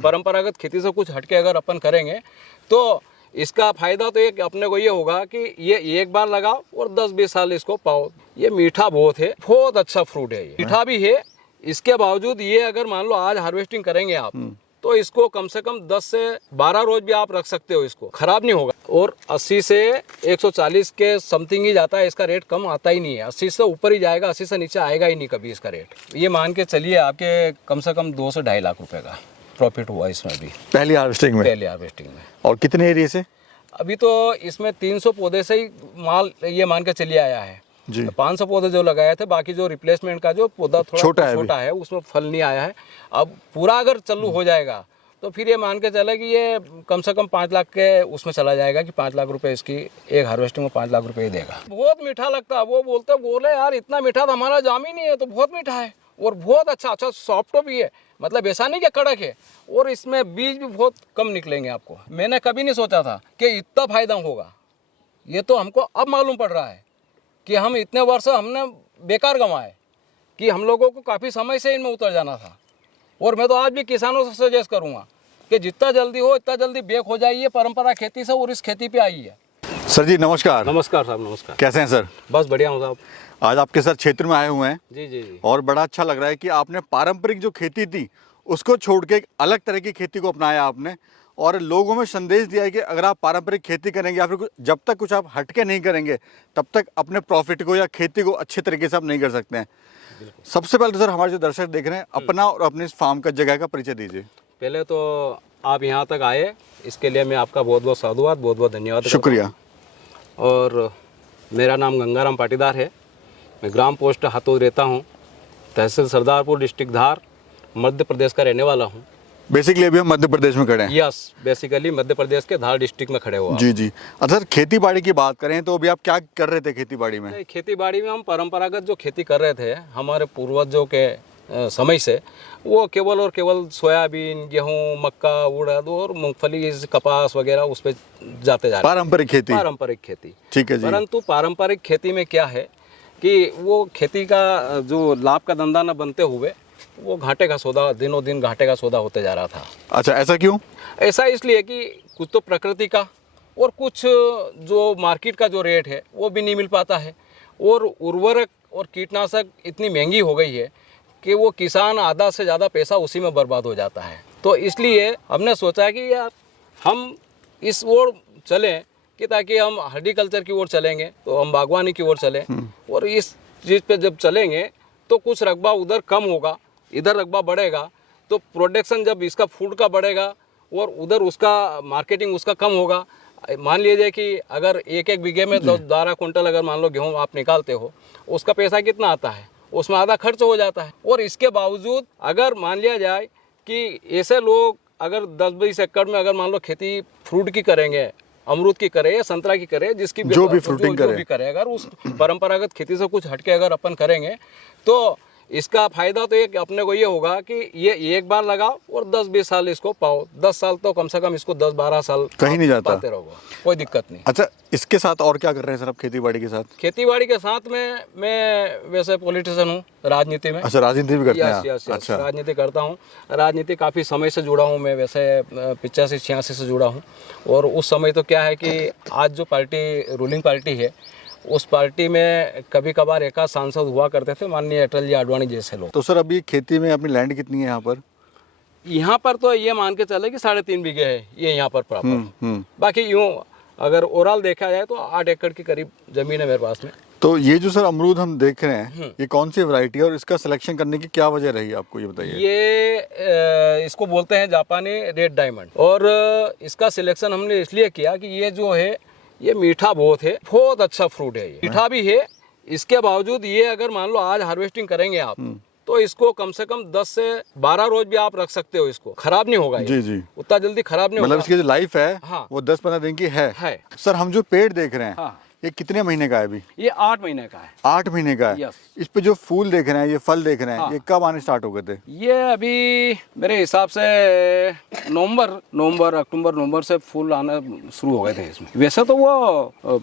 परंपरागत खेती से कुछ हटके अगर अपन करेंगे तो इसका फायदा तो एक अपने को ये होगा कि ये एक बार लगाओ और 10-20 साल इसको पाओ। ये मीठा बहुत है, बहुत अच्छा फ्रूट है, ये मीठा भी है। इसके बावजूद ये अगर मान लो आज हार्वेस्टिंग करेंगे आप तो इसको कम से कम 10 से 12 रोज भी आप रख सकते हो, इसको खराब नहीं होगा। और 80 से 140 के समथिंग ही जाता है, इसका रेट कम आता ही नहीं है। 80 से ऊपर ही जाएगा, 80 से नीचे आएगा ही नहीं कभी इसका रेट। ये मान के चलिए आपके कम से कम 2 से 2.5 लाख रुपए का प्रॉफिट हुआ इसमें भी पहली हार्वेस्टिंग में। और कितने एरिया से? अभी तो इसमें 300 पौधे से ही माल ये मान के चलिए आया है। 500 पौधे जो लगाए थे, बाकी जो रिप्लेसमेंट का जो पौधा थोड़ा छोटा है उसमें फल नहीं आया है। अब पूरा अगर चालू हो जाएगा तो फिर ये मान के चले कि ये कम से कम 5 लाख के उसमें चला जाएगा कि 5 लाख रुपए इसकी एक हार्वेस्टिंग में 5 लाख रुपए ही देगा। बहुत मीठा लगता है। वो बोले यार इतना मीठा तो हमारा जाम ही नहीं है, तो बहुत मीठा है और बहुत अच्छा सॉफ्ट भी है, मतलब ऐसा नहीं कि कड़क है। और इसमें बीज भी बहुत कम निकलेंगे आपको। मैंने कभी नहीं सोचा था कि इतना फायदा होगा, ये तो हमको अब मालूम पड़ रहा है कि हम इतने वर्ष हमने बेकार गंवाए, कि हम लोगों को काफ़ी समय से इनमें उतर जाना था। और मैं तो आज भी किसानों से सजेस्ट करूंगा कि जितना जल्दी हो इतना जल्दी ब्रेक हो जाइए परंपरा खेती से और इस खेती पे आइए। सर जी नमस्कार। नमस्कार साहब, नमस्कार। कैसे हैं सर? बस बढ़िया हूँ साहब। आज आपके साथ क्षेत्र में आए हुए हैं। जी। और बड़ा अच्छा लग रहा है कि आपने पारंपरिक जो खेती थी उसको छोड़ के एक अलग तरह की खेती को अपनाया आपने, और लोगों में संदेश दिया है कि अगर आप पारंपरिक खेती करेंगे या फिर जब तक कुछ आप हटके नहीं करेंगे तब तक अपने प्रॉफिट को या खेती को अच्छे तरीके से आप नहीं कर सकते हैं। सबसे पहले तो सर हमारे जो दर्शक देख रहे हैं अपना और अपने इस फार्म का जगह का परिचय दीजिए। पहले तो आप यहाँ तक आए इसके लिए मैं आपका बहुत बहुत साधुवाद, बहुत बहुत धन्यवाद। शुक्रिया। और मेरा नाम गंगाराम पाटीदार है। मैं ग्राम पोस्ट हाथोद रहता हूँ, तहसील सरदारपुर, डिस्ट्रिक्ट धार, मध्य प्रदेश का रहने वाला हूँ। बेसिकली अभी हम मध्य प्रदेश में खड़े हैं। यस, बेसिकली मध्य प्रदेश के धार डिस्ट्रिक्ट में खड़े हुआ। जी। अच्छा सर, खेती बाड़ी की बात करें तो अभी आप क्या कर रहे थे खेती बाड़ी में? खेती बाड़ी में हम परंपरागत जो खेती कर रहे थे हमारे पूर्वजों के समय से, वो केवल और केवल सोयाबीन, गेहूँ, मक्का, उड़द और मूंगफली, कपास वगैरह उस पर जाते जा रहे। पारंपरिक खेती। ठीक है जी। परंतु पारंपरिक खेती में क्या है कि वो खेती का जो लाभ का धंधा न बनते हुए वो घाटे का सौदा, दिनों दिन घाटे का सौदा होते जा रहा था। अच्छा, ऐसा क्यों? ऐसा इसलिए कि कुछ तो प्रकृति का और कुछ जो मार्केट का जो रेट है वो भी नहीं मिल पाता है, और उर्वरक और कीटनाशक इतनी महंगी हो गई है कि वो किसान आधा से ज़्यादा पैसा उसी में बर्बाद हो जाता है। तो इसलिए हमने सोचा कि यार हम इस ओर चलें कि ताकि हम हॉर्टिकल्चर की ओर चलेंगे तो हम बागवानी की ओर चलें, और इस चीज़ पे जब चलेंगे तो कुछ रकबा उधर कम होगा, इधर रकबा बढ़ेगा, तो प्रोडक्शन जब इसका फूड का बढ़ेगा और उधर उसका मार्केटिंग उसका कम होगा। मान लीजिए कि अगर एक बीघे में 12 कुंटल अगर मान लो गेहूँ आप निकालते हो, उसका पैसा कितना आता है, उसमें आधा खर्च हो जाता है। और इसके बावजूद अगर मान लिया जाए कि ऐसे लोग अगर 10-20 एकड़ में अगर मान लो खेती फ्रूट की करेंगे, अमरूद की करे या संतरा की करे, जिसकी जो भी फ्रूटिंग करे, अगर उस परंपरागत खेती से कुछ हटके अगर अपन करेंगे तो इसका फायदा तो एक अपने को ये होगा कि ये एक बार लगाओ और 10-20 साल इसको पाओ। 10 साल तो कम से कम इसको 10-12 साल कहीं नहीं जाता, पाते रहोगे, कोई दिक्कत नहीं। अच्छा, इसके साथ और क्या कर रहे हैं सर आप खेती बाड़ी के साथ? खेती बाड़ी के साथ में मैं वैसे पॉलिटिशियन हूँ, राजनीति में। अच्छा, राजनीति भी करते हैं? यस, अच्छा, राजनीति करता हूँ। राजनीति काफ़ी समय से जुड़ा हूँ मैं, वैसे 85-86 से जुड़ा हूँ। और उस समय तो क्या है कि आज जो पार्टी रूलिंग पार्टी है उस पार्टी में कभी कभार एक सांसद हुआ करते थे, माननीय अटल जी आडवाणी जैसे लोग। तो सर अभी खेती में अपनी लैंड कितनी है यहाँ पर? यहाँ पर तो ये मान के चले कि 3.5 बीघे है ये यहाँ पर प्रॉपर। बाकी यूँ अगर ओवरऑल देखा जाए तो 8 एकड़ की करीब जमीन है मेरे पास में। तो ये जो सर अमरूद हम देख रहे हैं ये कौन सी वैरायटी है और इसका सिलेक्शन करने की क्या वजह रही आपको, ये बताइए। ये इसको बोलते हैं जापानी रेड डायमंड, और इसका सिलेक्शन हमने इसलिए किया कि ये जो है ये मीठा बहुत है, बहुत अच्छा फ्रूट है, ये मीठा भी है। इसके बावजूद ये अगर मान लो आज हार्वेस्टिंग करेंगे आप तो इसको कम से कम 10 से 12 रोज भी आप रख सकते हो, इसको खराब नहीं होगा। जी। उतना जल्दी खराब नहीं होगा, मतलब इसकी जो लाइफ है हाँ, वो 10-15 दिन की है। सर हम जो पेड़ देख रहे हैं ये कितने महीने का है अभी? ये 8 महीने का है। 8 महीने का है। यस। इस पे जो फूल देख रहे हैं, ये फल देख रहे हैं, हाँ। ये कब आने स्टार्ट हो गए थे? ये अभी मेरे हिसाब से नवंबर अक्टूबर नवंबर से फूल आना शुरू हो गए थे इसमें। वैसे तो वो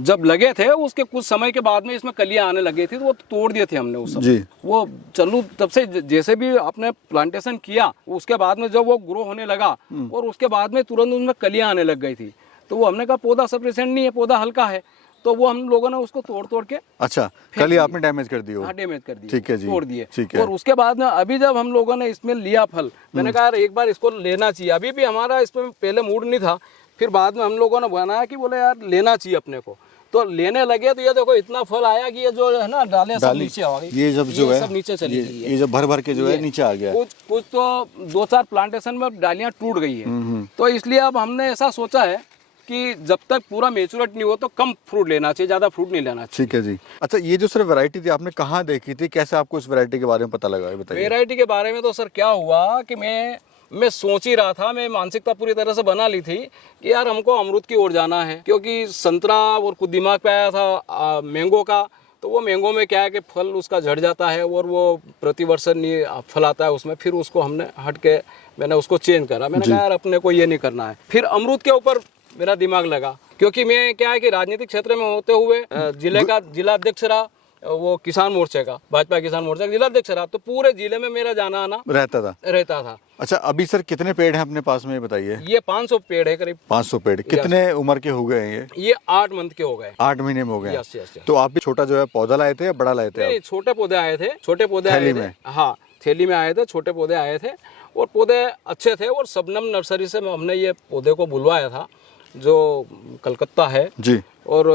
जब लगे थे उसके कुछ समय के बाद में इसमें कलियां आने लगी थी, तो वो तोड़ दिए थे हमने उस समय। जी। वो चलू तब से जैसे भी आपने प्लांटेशन किया, उसके बाद में जब वो ग्रो होने लगा और उसके बाद में तुरंत उसमें कलियां आने लग गई थी, तो वो हमने कहा पौधा सफिशिएंट नहीं है, पौधा हल्का है, तो वो हम लोगों ने उसको तोड़ के अच्छा, कल ही आपने डैमेज कर दिया? हाँ, डैमेज कर दिए, ठीक है जी, तोड़ दिए। ठीक है। और उसके बाद में अभी जब हम लोगों ने इसमें लिया फल, मैंने कहा यार एक बार इसको लेना चाहिए। अभी भी हमारा इसमें पहले मूड नहीं था, फिर बाद में हम लोगों ने बनाया कि बोले यार लेना चाहिए अपने को, तो लेने लगे। तो ये देखो इतना फल आया कि ये जो है ना डाले सब नीचे आ गई, ये जब जो है सब नीचे चली गई है। ये जब भर भर के जो है नीचे आ गया। कुछ तो 2-4 प्लांटेशन में डालियां टूट गई है। तो इसलिए अब हमने ऐसा सोचा है कि जब तक पूरा मेचुरेट नहीं हो तो कम फ्रूट लेना चाहिए, ज्यादा फ्रूट नहीं लेना चाहिए। ठीक है जी। अच्छा, ये जो सर वैरायटी थी आपने कहाँ देखी थी, कैसे आपको इस वैरायटी के बारे में पता लगा, ये बताइए। वैरायटी के बारे में तो सर क्या हुआ कि मैं सोच ही रहा था, मैं मानसिकता पूरी तरह से बना ली थी कि यार हमको अमरूद की ओर जाना है, क्योंकि संतरा और कुछ दिमाग पे आया था मैंगो का। तो वो मैंगो में क्या है कि फल उसका झड़ जाता है और वो प्रतिवर्ष नहीं फल आता है उसमें। फिर उसको हमने हट के मैंने उसको चेंज करा, मैंने कहा यार अपने को ये नहीं करना है। फिर अमरूद के ऊपर मेरा दिमाग लगा, क्योंकि मैं क्या है कि राजनीतिक क्षेत्र में होते हुए जिले का जिला अध्यक्ष रहा, वो किसान मोर्चे का, भाजपा किसान मोर्चा का जिला अध्यक्ष रहा, तो पूरे जिले में मेरा जाना आना रहता था। अच्छा, अभी सर कितने पेड़ हैं अपने पास में, ये बताइए। ये 500 पेड़ है करीब। 500 पेड़। कितने उम्र के हो गए हैं ये 8 मंथ के हो गए। 8 महीने में हो गए। Yes yes. तो आप भी छोटा जो है पौधा लाए थे या बड़ा लाए थे? नहीं, छोटे पौधे आए थे, छोटे पौधे आए थे। हाँ, थैली में आए थे, छोटे पौधे आए थे और पौधे अच्छे थे। और सबनम नर्सरी से हमने ये पौधे को बुलवाया था, जो कलकत्ता है जी। और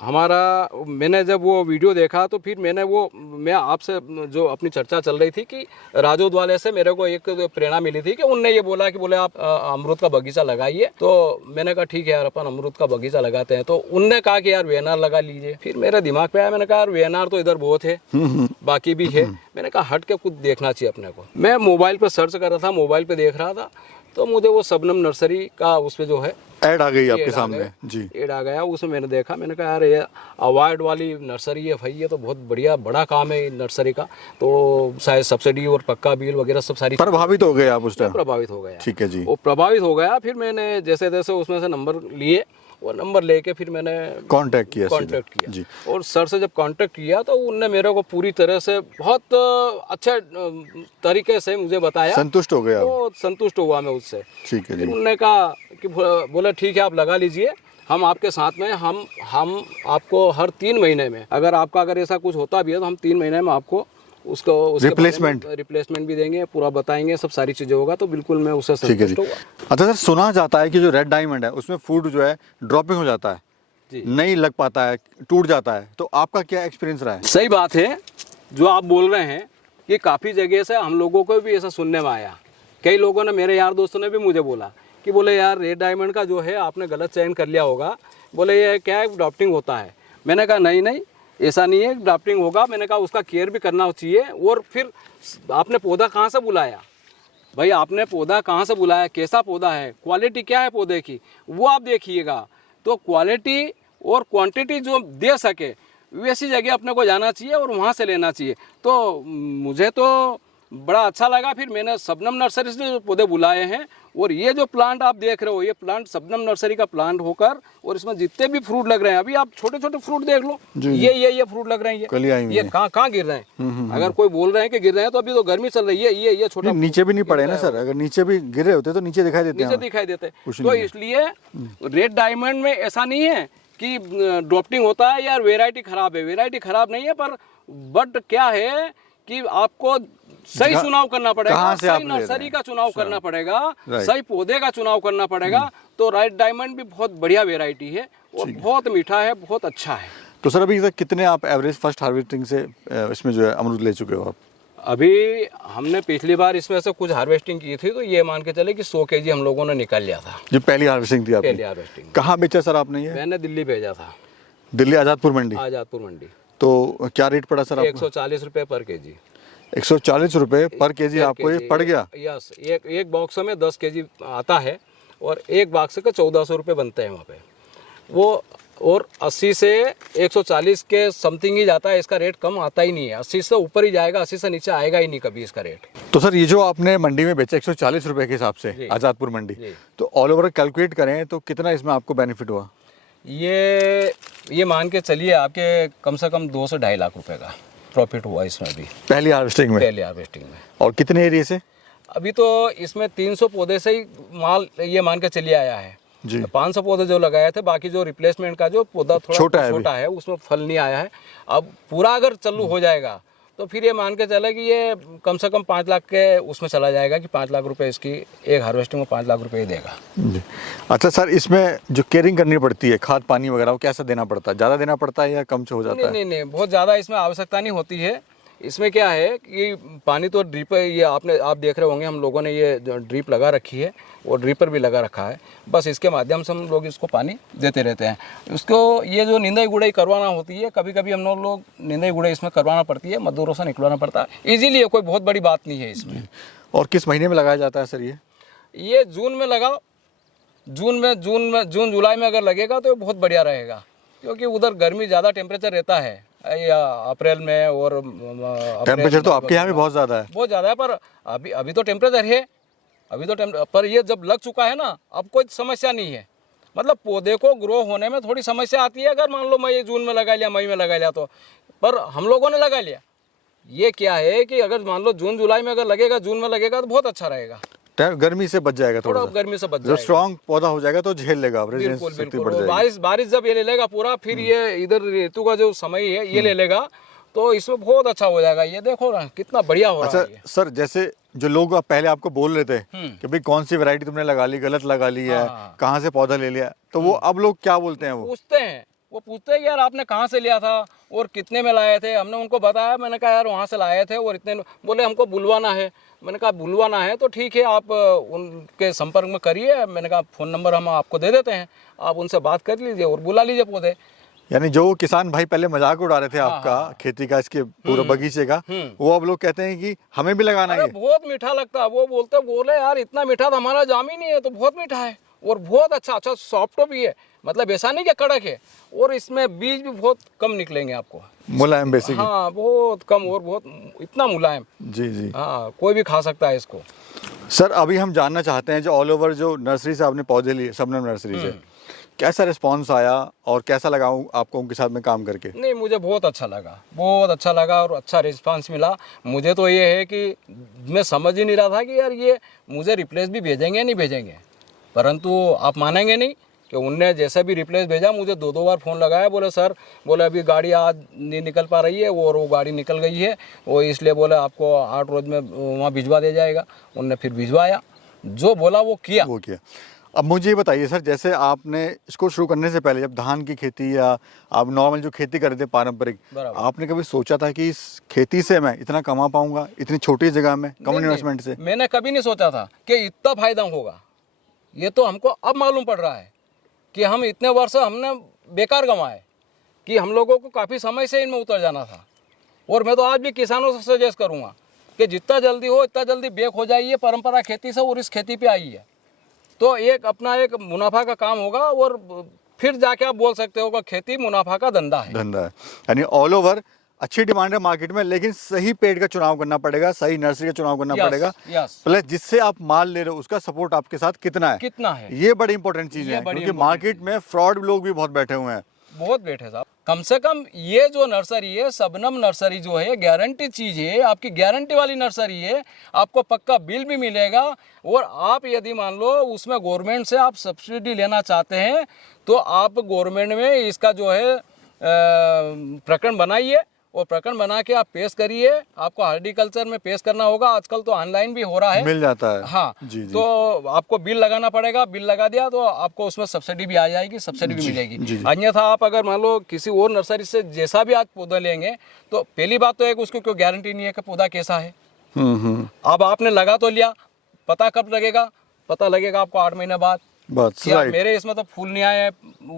हमारा मैंने जब वो वीडियो देखा तो फिर मैं आपसे जो अपनी चर्चा चल रही थी कि राजोद वाले से मेरे को एक प्रेरणा मिली थी कि उनने ये बोला कि बोले आप अमरूद का बगीचा लगाइए। तो मैंने कहा ठीक है यार अपन अमरूद का बगीचा लगाते हैं। तो उनने कहा कि यार वीएनआर लगा लीजिए। फिर मेरे दिमाग पे आया, मैंने कहा यार वीएनआर तो इधर बहुत है, बाकी भी है, मैंने कहा हट के कुछ देखना चाहिए अपने को। मैं मोबाइल पर सर्च कर रहा था, मोबाइल पे देख रहा था, तो मुझे वो सबनम नर्सरी का उसमें जो है ऐड आ गई आपके सामने। जी, ऐड आ गया, उसमें मैंने देखा, मैंने कहा यार ये अवार्ड वाली नर्सरी है भाई, ये तो बहुत बढ़िया बड़ा काम है नर्सरी का। तो शायद सब्सिडी और पक्का बिल वगैरह सब सारी प्रभावित हो गए आप उस टाइम? प्रभावित हो गया। ठीक है जी। वो प्रभावित हो गया। फिर मैंने जैसे तैसे उसमें से नंबर लिए, वो नंबर लेके फिर मैंने कांटेक्ट किया जी। और सर से जब कांटेक्ट किया तो उनने मेरे को पूरी तरह से बहुत अच्छे तरीके से मुझे बताया। संतुष्ट हो गया? तो संतुष्ट हुआ मैं उससे। ठीक है जी। उन्होंने कहा कि बोले ठीक है आप लगा लीजिए, हम आपके साथ में हम आपको हर 3 महीने में अगर ऐसा कुछ होता भी है तो हम 3 महीने में आपको उसको रिप्लेसमेंट भी देंगे, पूरा बताएंगे, सब सारी चीजें होगा। तो बिल्कुल मैं उससे संतुष्ट हुआ। अच्छा सर, सुना जाता है कि जो रेड डायमंड है उसमें फूड जो है ड्रॉपिंग हो जाता है जी, नहीं लग पाता है, टूट जाता है, तो आपका क्या एक्सपीरियंस रहा है? सही बात है जो आप बोल रहे हैं, कि काफ़ी जगह से हम लोगों को भी ऐसा सुनने में आया। कई लोगों ने, मेरे यार दोस्तों ने भी मुझे बोला कि बोले यार रेड डायमंड का जो है आपने गलत चयन कर लिया होगा, बोले ये क्या है ड्राफ्टिंग होता है। मैंने कहा नहीं ऐसा नहीं है, ड्राफ्टिंग होगा। मैंने कहा उसका केयर भी करना चाहिए। और फिर आपने पौधा कहाँ से बुलाया भाई, आपने पौधा कहाँ से बुलाया, कैसा पौधा है, क्वालिटी क्या है पौधे की, वो आप देखिएगा। तो क्वालिटी और क्वांटिटी जो दे सके वैसी जगह अपने को जाना चाहिए और वहाँ से लेना चाहिए। तो मुझे तो बड़ा अच्छा लगा। फिर मैंने सबनम नर्सरी से जो पौधे बुलाए हैं, और ये जो प्लांट आप देख रहे हो, ये प्लांट सबनम नर्सरी का प्लांट होकर, और इसमें जितने भी फ्रूट लग रहे हैं, अभी आप छोटे छोटे फ्रूट देख लो, ये फ्रूट लग रहे हैं, ये कहाँ गिर रहे हैं। अगर कोई बोल रहे हैं कि गिर रहे हैं तो अभी तो गर्मी चल रही है, ये छोटा नीचे भी नहीं पड़े ना सर, अगर नीचे भी गिरे होते तो नीचे दिखाई देते। तो इसलिए रेड डायमंड में ऐसा नहीं है कि ड्राफ्टिंग होता है या वेराइटी खराब है, वेराइटी खराब नहीं है, पर बट क्या है कि आपको सही चुनाव करना पड़ेगा, सही नर्सरी का चुनाव करना पड़ेगा, सही पौधे का चुनाव करना पड़ेगा। तो रेड डायमंड भी बहुत बढ़िया वेराइटी है और बहुत मीठा है, बहुत अच्छा है। तो सर अभी तक कितने आप एवरेज फर्स्ट हार्वेस्टिंग से इसमें जो है अमरूद ले चुके हो आप? अभी हमने पिछली बार इसमें से कुछ हार्वेस्टिंग की थी, तो ये मान के चले कि 100 केजी हम लोगों ने निकाल लिया था। जो पहली हार्वेस्टिंग थी आपकी? पहली हार्वेस्टिंग। कहाँ बेचा सर आपने ये? मैंने दिल्ली भेजा था। दिल्ली आज़ादपुर मंडी? आज़ादपुर मंडी। तो क्या रेट पड़ा सर? 140 रुपये पर केजी। 140 रुपये पर केजी आपको ये पड़ गया? यस। एक बॉक्स में 10 केजी आता है और एक बॉक्स का 1400 रुपये बनते हैं वहाँ पे। वो और 80 से 140 के समथिंग ही जाता है, इसका रेट कम आता ही नहीं है। 80 से ऊपर ही जाएगा, 80 से नीचे आएगा ही नहीं कभी इसका रेट। तो सर ये जो आपने मंडी में बेचा 140 रुपए के हिसाब जी। से आज़ादपुर मंडी, जी। तो ऑल ओवर कैलकुलेट करें तो कितना इसमें आपको बेनिफिट हुआ? ये मान के चलिए आपके कम से कम 2 से 2.5 लाख रुपए का प्रॉफिट हुआ इसमें भी, पहली हार्वेस्टिंग में। पहले हार्वेस्टिंग में। और कितने एरिया से? अभी तो इसमें 300 पौधे से ही माल ये मान के चलिए आया है जी। 500 पौधे जो लगाए थे, बाकी जो रिप्लेसमेंट का जो पौधा थोड़ा छोटा है उसमें फल नहीं आया है। अब पूरा अगर चालू हो जाएगा तो फिर ये मान के चले कि ये कम से कम 5 लाख के उसमें चला जाएगा कि 5 लाख रुपए इसकी एक हार्वेस्टिंग में 5 लाख रुपए ही देगा। जी। अच्छा सर, इसमें जो केयरिंग करनी पड़ती है, खाद पानी वगैरह, वो कैसा देना पड़ता है? ज़्यादा देना पड़ता है या कम से हो जाता है? नहीं, बहुत ज़्यादा इसमें आवश्यकता नहीं होती है। इसमें क्या है कि पानी तो ड्रिप, ये आप देख रहे होंगे हम लोगों ने ये ड्रिप लगा रखी है और ड्रिपर भी लगा रखा है, बस इसके माध्यम से हम लोग इसको पानी देते रहते हैं। उसको ये जो निंदाई गुड़ाई करवाना होती है, कभी कभी हम लोग निंदाई गुड़ाई इसमें करवाना पड़ती है, मजदूरों से निकलवाना पड़ता है। इजीली है, कोई बहुत बड़ी बात नहीं है इसमें। और किस महीने में लगाया जाता है सर ये जून में लगाओ, जून जुलाई में अगर लगेगा तो बहुत बढ़िया रहेगा, क्योंकि उधर गर्मी ज़्यादा टेम्परेचर रहता है या अप्रैल में। और टेम्परेचर तो आपके यहाँ भी बहुत ज़्यादा है। बहुत ज़्यादा है, पर अभी तो टेम्परेचर है, पर ये जब लग चुका है ना, अब कोई समस्या नहीं है। मतलब पौधे को ग्रो होने में थोड़ी समस्या आती है, अगर मान लो मई जून में लगा लिया, मई में लगा लिया तो, पर हम लोगों ने लगा लिया। ये क्या है कि अगर मान लो जून जुलाई में अगर लगेगा, जून में लगेगा तो बहुत अच्छा रहेगा, गर्मी से बच जाएगा, थोड़ा गर्मी से बच जब जाएगा। स्ट्रॉन्ग पौधा हो जाएगा तो झेल लेगा, बिल्कुल बिल्कुल। बारिश जब ये ले लेगा पूरा, फिर ये इधर ऋतु का जो समय है ये ले लेगा, तो इसमें बहुत अच्छा हो जाएगा। ये देखो ना कितना बढ़िया हो रहा है। अच्छा सर, जैसे जो लोग पहले आपको बोल रहे थे कि भाई कौन सी वैरायटी तुमने लगा ली, गलत लगा ली है, कहाँ से पौधा ले लिया, तो वो अब लोग क्या बोलते हैं? वो पूछते हैं कि यार आपने कहाँ से लिया था और कितने में लाए थे। हमने उनको बताया, मैंने कहा यार वहाँ से लाए थे और इतने। बोले हमको बुलवाना है। मैंने कहा बुलवाना है तो ठीक है, आप उनके संपर्क में करिए। मैंने कहा फ़ोन नंबर हम आपको दे देते हैं, आप उनसे बात कर लीजिए और बुला लीजिए पौधे। यानी जो किसान भाई पहले मजाक उड़ा रहे थे आपका खेती का, इसके पूरे बगीचे का, वो अब लोग कहते हैं कि हमें भी लगाना है। बहुत मीठा लगता है। वो बोले यार इतना मीठा तो हमारा जाम ही नहीं है, तो बहुत मीठा है और बहुत अच्छा सॉफ्ट भी है। मतलब ऐसा नहीं कि कड़क है, और इसमें बीज भी बहुत कम निकलेंगे आपको, मुलायम बेसिक। हाँ बहुत कम और बहुत इतना मुलायम। जी। हाँ, कोई भी खा सकता है इसको। सर अभी हम जानना चाहते हैं, जो ऑल ओवर जो नर्सरी से आपने पौधे लिए, शबनम नर्सरी से, कैसा रिस्पांस आया और कैसा लगा आपको उनके साथ में काम करके? नहीं, मुझे बहुत अच्छा लगा और अच्छा रिस्पांस मिला। मुझे तो ये है कि मैं समझ ही नहीं रहा था कि यार ये मुझे रिप्लेस भी भेजेंगे या नहीं भेजेंगे, परंतु आप मानेंगे नहीं कि उनने जैसे भी रिप्लेस भेजा, मुझे 2 बार फ़ोन लगाया। बोले सर, बोले अभी गाड़ी आज नहीं निकल पा रही है और वो गाड़ी निकल गई है, वो इसलिए बोले आपको 8 रोज़ में वहाँ भिजवा दिया जाएगा। उनने फिर भिजवाया, जो बोला वो किया। अब मुझे ये बताइए सर, जैसे आपने इसको शुरू करने से पहले, जब धान की खेती या आप नॉर्मल जो खेती कर रहे थे पारंपरिक, आपने कभी सोचा था कि इस खेती से मैं इतना कमा पाऊंगा इतनी छोटी जगह में, कम इन्वेस्टमेंट से? मैंने कभी नहीं सोचा था कि इतना फायदा होगा। ये तो हमको अब मालूम पड़ रहा है कि हम इतने वर्ष हमने बेकार गंवाए, कि हम लोगों को काफ़ी समय से इनमें उतर जाना था। और मैं तो आज भी किसानों से सजेस्ट करूँगा कि जितना जल्दी हो इतना जल्दी ब्रेक हो जाइए परंपरा खेती से और इस खेती पे आइए, तो एक अपना एक मुनाफा का काम होगा और फिर जाके आप बोल सकते हो कि खेती मुनाफा का धंधा है। यानी ऑल ओवर अच्छी डिमांड है मार्केट में, लेकिन सही पेड़ का चुनाव करना पड़ेगा, सही नर्सरी का चुनाव करना पड़ेगा, प्लस जिससे आप माल ले रहे हो उसका सपोर्ट आपके साथ कितना है, ये बड़ी इंपॉर्टेंट चीज है, क्योंकि मार्केट में फ्रॉड लोग भी बहुत बैठे हुए हैं। बहुत बैठे साहब। कम से कम ये जो नर्सरी है, शबनम नर्सरी जो है, गारंटी चीज़ है, आपकी गारंटी वाली नर्सरी है। आपको पक्का बिल भी मिलेगा, और आप यदि मान लो उसमें गवर्नमेंट से आप सब्सिडी लेना चाहते हैं तो आप गवर्नमेंट में इसका जो है प्रकरण बनाइए और प्रकरण बना के आप पेश करिए। आपको हॉर्टिकल्चर में पेश करना होगा, आजकल तो ऑनलाइन भी हो रहा है, मिल जाता है। हाँ जी। तो आपको बिल लगाना पड़ेगा, बिल लगा दिया तो आपको उसमें सब्सिडी भी आ जाएगी, सब्सिडी भी मिलेगी। अन्यथा आप अगर मान लो किसी और नर्सरी से जैसा भी आज पौधा लेंगे, तो पहली बात तो एक उसको कोई गारंटी नहीं है कि पौधा कैसा है। अब आपने लगा तो लिया, पता कब लगेगा? पता लगेगा आपको 8 महीने बाद। मेरे इसमें तो फूल नहीं आए,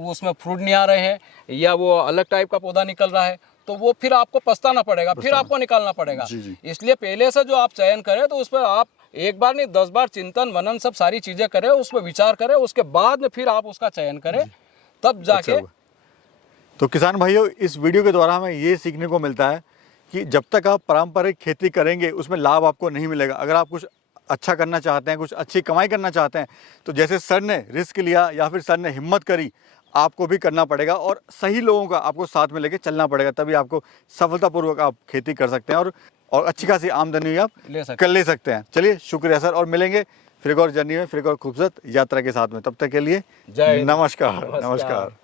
उसमें फ्रूट नहीं आ रहे हैं, या वो अलग टाइप का पौधा निकल रहा है, तो वो फिर आपको पछताना पड़ेगा, फिर आपको निकालना पड़ेगा। इसलिए पहले से जो आप चयन करें तो उस पर आप एक बार नहीं 10 बार चिंतन मनन सब सारी चीज़ें करें, उस पर विचार करें, उसके बाद में फिर आप उसका चयन करें, तब जाके तो किसान भाइयों, इस वीडियो के द्वारा हमें ये सीखने को मिलता है कि जब तक आप पारंपरिक खेती करेंगे उसमें लाभ आपको नहीं मिलेगा। अगर आप कुछ अच्छा करना चाहते हैं, कुछ अच्छी कमाई करना चाहते हैं, तो जैसे सर ने रिस्क लिया या फिर सर ने हिम्मत करी, आपको भी करना पड़ेगा और सही लोगों का आपको साथ में लेके चलना पड़ेगा, तभी आपको सफलतापूर्वक आप खेती कर सकते हैं और अच्छी खासी आमदनी आप ले सकते हैं। चलिए, शुक्रिया सर, और मिलेंगे फिर एक और जर्नी में, फिर एक और खूबसूरत यात्रा के साथ में। तब तक के लिए जय हिंद। नमस्कार।